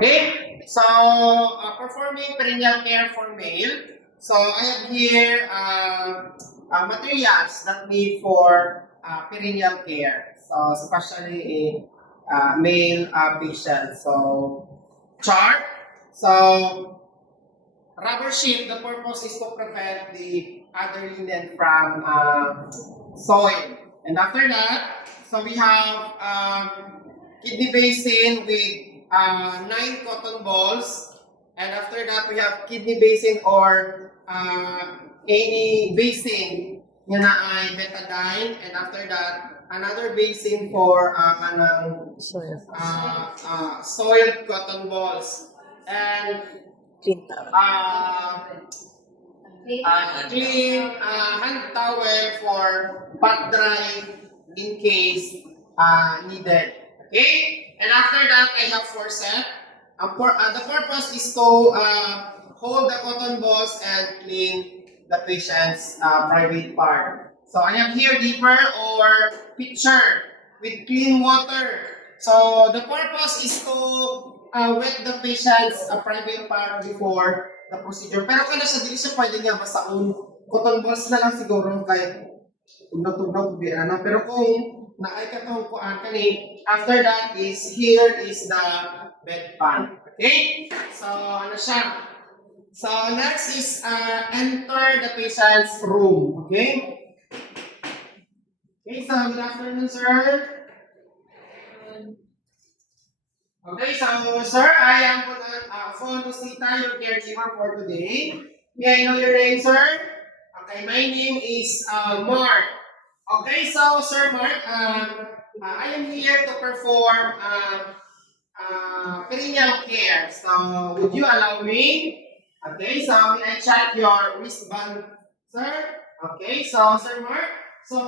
Okay, so performing perineal care for male. So I have here materials that need for perineal care. So especially in male patients. So chart. So rubber sheet. The purpose is to prevent the other linen from soil. And after that, so we have kidney basin with 9 cotton balls. And after that, we have kidney basin or any basin nga na ay betadine. And after that, another basin for soiled cotton balls. And clean hand towel for pat dry in case needed. Okay? And after that, I have forceps. The purpose is to hold the cotton balls and clean the patient's private part. So I have here dipper or pitcher with clean water. So the purpose is to wet the patient's private part before the procedure. Pero kung nasa dili siya pwede niya basaon, cotton balls na lang siguro kay tugnaw-tugnaw biya na. Pero kung naay ka tong kuan kani, after that is here is the bedpan. Okay? So ano siya? So next is enter the patient's room. Okay? Okay, so good afternoon, sir. Okay, so sir, I am Phone Rosita, your caregiver for today. May I know your name, sir? Okay, my name is Mark. Okay, so Sir Mark, I am here to perform perineal care. So would you allow me? Okay, so may I check your wristband, sir? Okay, so Sir Mark, so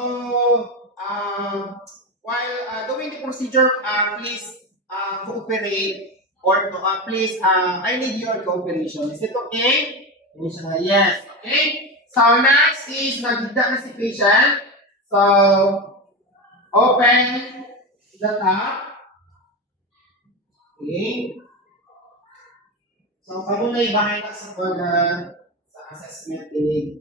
while doing the procedure, please cooperate or please, I need your cooperation. Is it okay? Yes. Okay. So next is nagdida na si patient. So open the top. Okay. So kamo na ibahay na sa sa assessment ini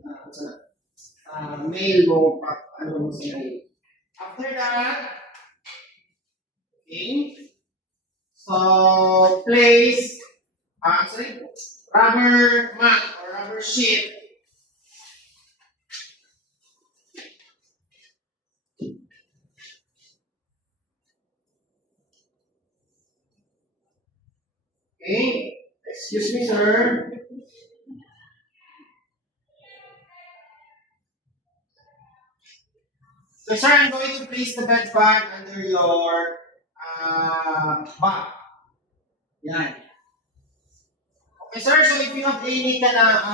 mail mo ano mo sa mail. After that, okay. So place rubber mat or rubber sheet. Okay. Excuse me, sir. So, sir, I'm going to place the bed bag under your back. Yan. Okay, sir. So, if you have any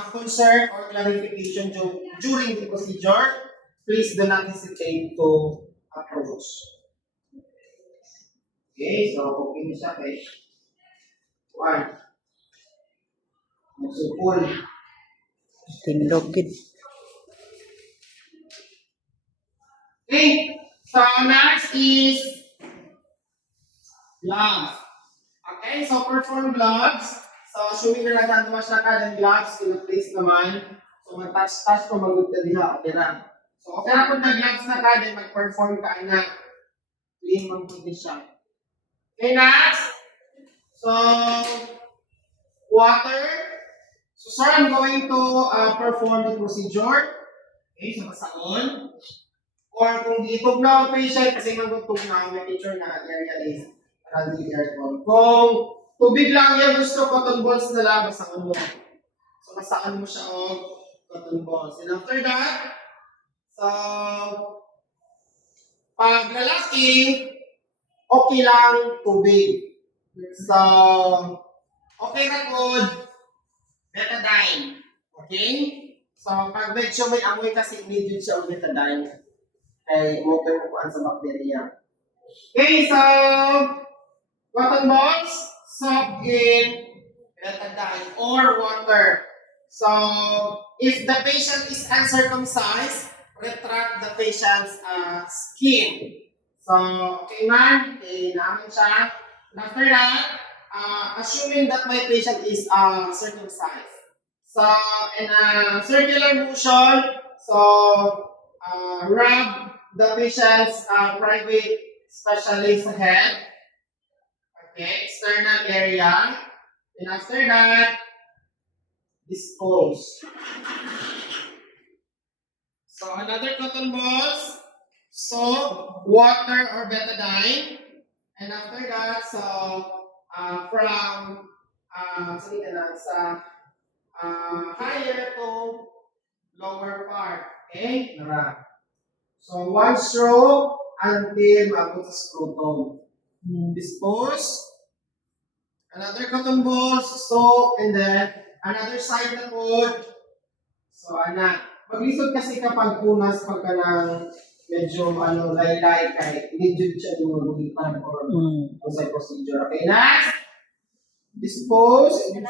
concern or clarification during the procedure, please do not hesitate to approach. Okay, so okay na siya kay one. Magsupol. Tindogid. Okay, so next is gloves. Okay, so perform gloves. So assuming na natin siya ka ng gloves, in-place naman. So mag-touch ko magugta diha, okay na. So okay na kung nag-gloves na ka, then mag-perform ka na. Clean mag-pwede siya. Okay, next. So, water. So sir, I'm going to perform the procedure. Okay, so basaon. Or kung itugnaw patient, kasi magtugnaw, may picture na area is around the aircon. Kung tubig lang yan, gusto cotton balls na lang, basahan mo. So, basahan mo siya o cotton balls. And after that, so, pag lalaki, okay lang tubig. So, okay na good, betadine. Okay? So, pag medyo may amoy kasi immediate siya ang betadine. Kay motor mo sa bacteria. Okay, so cotton balls soaked in betadine or water. So if the patient is uncircumcised, retract the patient's skin. So okay man, namin siya. After that, assuming that my patient is circumcised. So, in a circular motion, so rub the patient's private specialist head, okay, external area. And after that, dispose. So, another cotton balls, soap, water, or betadine. And after that, so, from, sorry ka lang, sa higher to lower part. Okay? Narap. So, one stroke until maabot sa scrotum. Dispose. Another cotton balls, soap, and then another side na pod. So, paglisod kasi kapag punas pagka ng medyo laylay kay medyo siya lumulutan or sa procedure. Okay, next. Dispose. And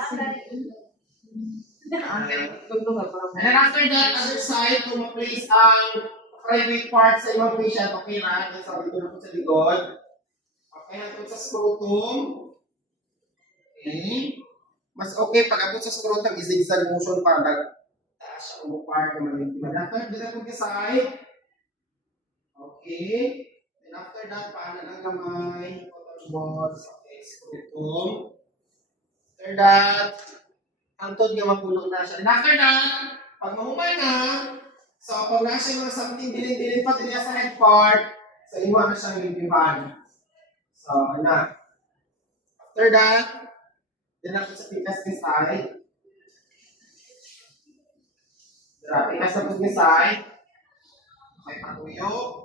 then after that, other side, kung ma-place ang private part sa ibang patient, okay na. Then sabi ko na po sa likod. Okay, hanggang sa scrotum. Okay. Mas okay pag abot sa scrotum, is-zigzag motion para taas siya umupar na maliit. Then after side. Okay. Then after that, paano ng kamay, cotton balls, okay, scrotum. After that, antod nga mapulong na siya. And after that, pag mahumay na, so pag nasa mga something dilin-dilin pa din sa head part, so iwan na siyang lipihan. So, after that, then after sa pikas ni side, pikas sa pag ni side, okay, patuyo.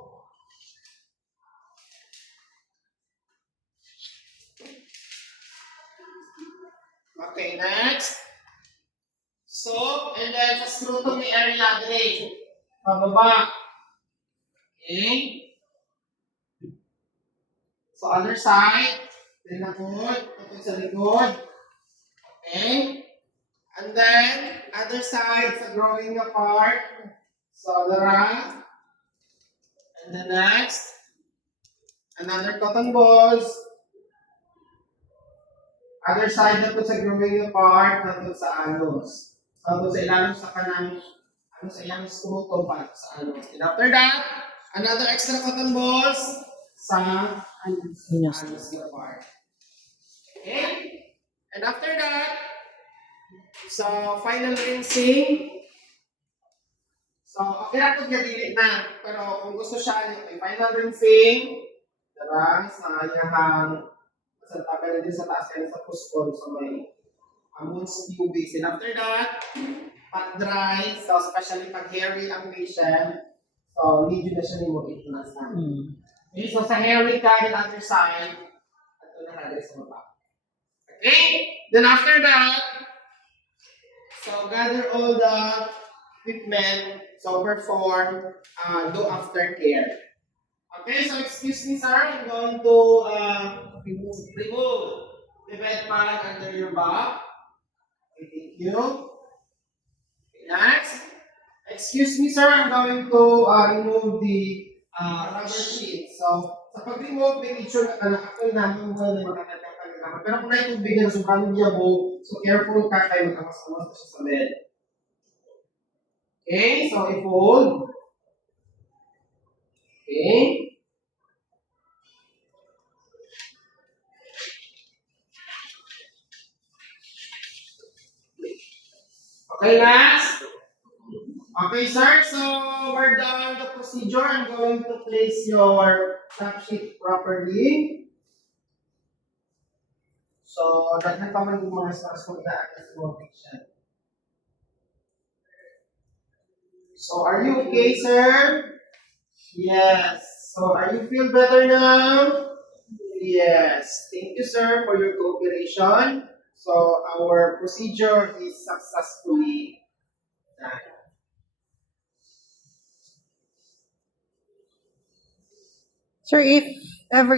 Okay, next. So, and then sa scrotum area drain. Pababa. Okay. So, other side. Then nakod. Tapos sa likod. Okay. And then, other side sa growing apart. So, dara. And then next. Another cotton balls. Other side na po sa growing apart, na sa anus. So, sa ilalim sa kanang, sa iyang scrotum pa sa anus. And after that, another extra cotton balls sa anus na part. Okay? And after that, so final rinsing. So, okay na ito gadili na. Pero kung gusto siya, okay, final rinsing. Diba? Sa iyang sa tagal din sa taas kayo sa puspon. So, may amounts pubis. And after that, pat dry. So, especially pag hairy ang patient. So, need na siya ni mo itunas na. Okay, so sa hairy ka, the other side, ito na natin sa baba. Okay? Then after that, so gather all the equipment, so perform, do aftercare. Okay, so excuse me, sir, I'm going to remove the bed pad under your back. Okay, thank you. Okay, next. Excuse me, sir, I'm going to remove the rubber sheet. So, sa pag-remove, make sure na actually namin mo na makakatang naman. Pero kung naitubig na sobrang yabo, so careful ka kayo magkamas-kamas siya sa bed. Okay, so i-fold. Okay. Okay, last. Okay, sir. So, we're done the procedure. I'm going to place your top sheet properly. So, daghan pa man yung mga stars kung i-access mo patient. So, are you okay, sir? Yes. So, are you feel better now? Yes. Thank you, sir, for your cooperation. So, our procedure is successfully done. Sir, if ever,